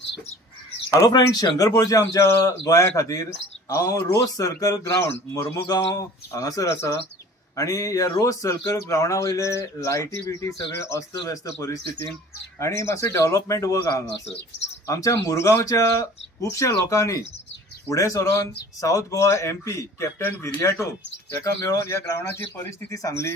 Hello friends, Shankar पळची आमच्या गोंया खातीर हांव रोज सर्कल ग्राउंड मोर्मुगांव हांगासर आसा आणि ह्या रोज सर्कल ग्राउंडा वयले लायटी बिटी सगळे अस्त व्यस्त परिस्थितीन आणि मातशें डेव्हलपमेंट वर्क हांगासर आमच्या मुरगांवच्या खुबश्या लोकांनी फुडें सरून south Goa MP captain Viriato हेका मेळोन ह्या ग्राउंडाची परिस्थिती सांगली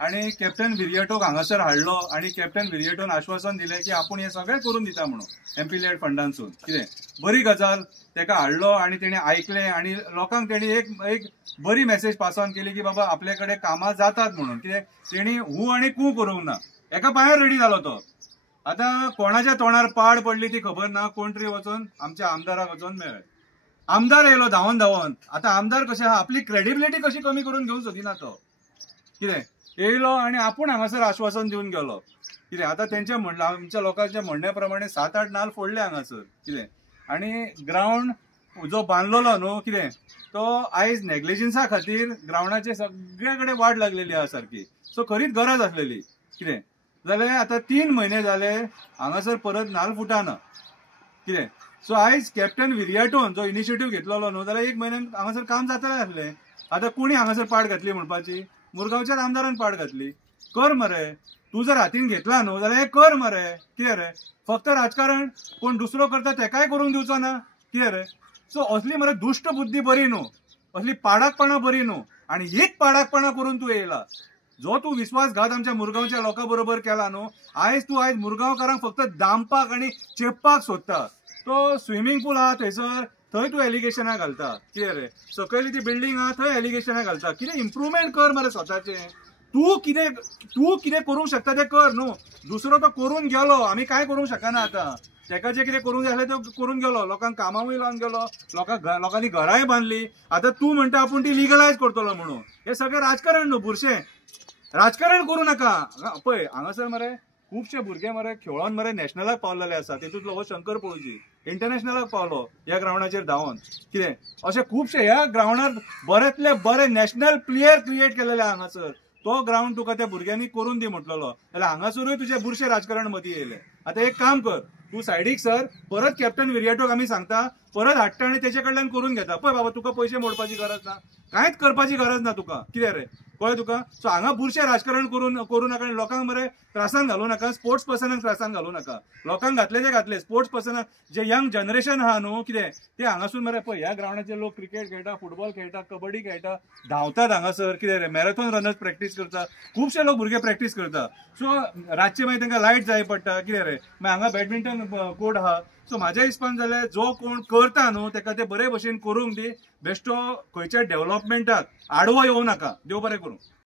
आणि कॅप्टन विरियाटोक हांगासर हाडलो आणि कॅप्टन विरियाटोन आश्वासन दिलें की आपूण हे सगळें करून दिता म्हणून MP लेड फंडांसून कितें बरी गजाल तेका हाडलो आणि तेणे ऐकलें आणि लोकांक तेणी एक बरी मेसेज पास ऑन केली की बाबा आपले कडेन कामां जातात म्हणून कितें तेणी हू आणि कू करूंक ना एका पांयार रेडी जालो तो। आता कोणाच्या तोंडार पाड पडली ती खबर ना, कोण तरी वचून आमच्या आमदाराक वचून मेळ्ळे। आमदार येयलो धांवन धांवन। आता आमदार कशें आहा, आपली क्रेडिबिलिटी कशी कमी करून घेवंक सोदिना तो कितें येयलो आणि आपूण हांगासर आश्वासन दिवन गेलो कितें। आता तेंच्या आमच्या लोकांच्या म्हणण्या प्रमाणे 7-8 नाल्ल फोडले हांगासर कितें आणि ग्राउंड जो बांदलेलो न्हू कितें तो आयज नेग्लिजन्सा खातीर ग्राउंडाचे सगळे कडेन वाट लागलेली आहा सारकी। सो खरीच गरज आसलेली कितें जाल्यार आता 3 म्हयने जाले हांगासर परत नाल्ल फुटाना कितें। सो आयज कॅप्टन विरियाटोन जो इनिशिएटिव्ह घेतलेलो न्हू जाल्यार 1 म्हयन्यान हांगासर काम जातलें आसलें। आता कोणी हांगासर पाड घातली म्हणपाची, मुरगांवच्याच आमदारान पाड घातली। कर मरे, तू जर हातीन घेतला न्हू जाल्यार हे कर मरे कितें रे, फक्त राजकारण कोण दुसरो करता तेकाय करूंक दिवचो ना कितें रे। सो असली मरे दुष्ट बुद्धी बरी न्हू, असली पाडाकपणां बरी न्हू आणि हीच पाडाकपणां करून तू येयला। जो तू विश्वासघात आमच्या मुरगांवच्या लोकां बरोबर केला न्हू, आयज मुरगांवकारांक फक्त दामपाक आणि चेपपाक सोदता। तो स्विमींग पूल आहा थंयसर, थंय तू एलिगेशनां घालता कितें रे, सकयली ती बिल्डींग आहा थंय एलिगेशनां घालता। कितें इम्प्रुवमेंट कर मरे स्वताचें, तू कितें करूंक शकता तें कर न्हू। दुसरो तो करून गेलो, आमी काय करूंक शकना आता। तेका जे कितें करूंक जाय आसलें तें करून गेलो, लोकांक कामांकूय लावन गेलो, लोकांनी घरांय बांदली। आता तू म्हणटा आपूण ती लिगलायज करतलो म्हणून, हे सगळें राजकारण न्हू, बुरशें राजकारण करूं नाका। पळय हांगासर मरे खुबशे भुरगे मरे खेळोन मरे नॅशनलाक पावलेले आसा, तेतूंतलो हो शंकर पळोवची इंटरनॅशनलाक पावलो ह्या ग्राउंडाचेर धांवन कितें। अशे खुबशे ह्या ग्राउंडार बरेंतले बरे नॅशनल प्लेयर क्रिएट केलेले हांगासर। तो ग्राउंड तुका त्या भुरग्यांनी करून दी म्हटलेलो जाल्यार हांगासरूय तुजे बुरशे राजकारण मदीं येयले। आता एक काम कर, तू सायडीक सर, परत कॅप्टन विरियाटोक आमी सांगता परत हाडटा आणि तेचे कडल्यान करून घेता। पळय बाबा, तुका पयशे मोडपाची गरज ना, कांयच करपाची गरज ना तुका कितें रे, कळ्ळें तुका। सो हांगा बुरशे राजकारण करूं नाका आनी लोकांक मरे त्रासान घालूं नाका, स्पोर्ट्स पर्सनाक त्रासान घालूं नाका। लोकांक घातले ते घातले, स्पोर्ट्स पर्सनाक जे यंग जनरेशन आहा न्हू कितें ते हांगासून मरे पळय ह्या ग्राउंडाचेर लोक क्रिकेट खेळटा, फुटबॉल खेळटा, कबड्डी खेळटा, धांवतात हांगासर कितें रे, मॅरेथॉन रनर्स प्रॅक्टीस करता, खुबशे लोक भुरगे प्रॅक्टीस करता। सो रातचे मागीर तांकां लायट जाय पडटा कितें रे, मागीर हांगा बॅडमिंटन कोर्ट आहा। सो म्हाज्या हिसपान जाल्यार जो कोण करता न्हू तेका ते बरे भशेन करूंक दी, बेश्टो खंयच्या डेव्हलपमेंटाक आडवो येवं नाका। देव बरें करूं।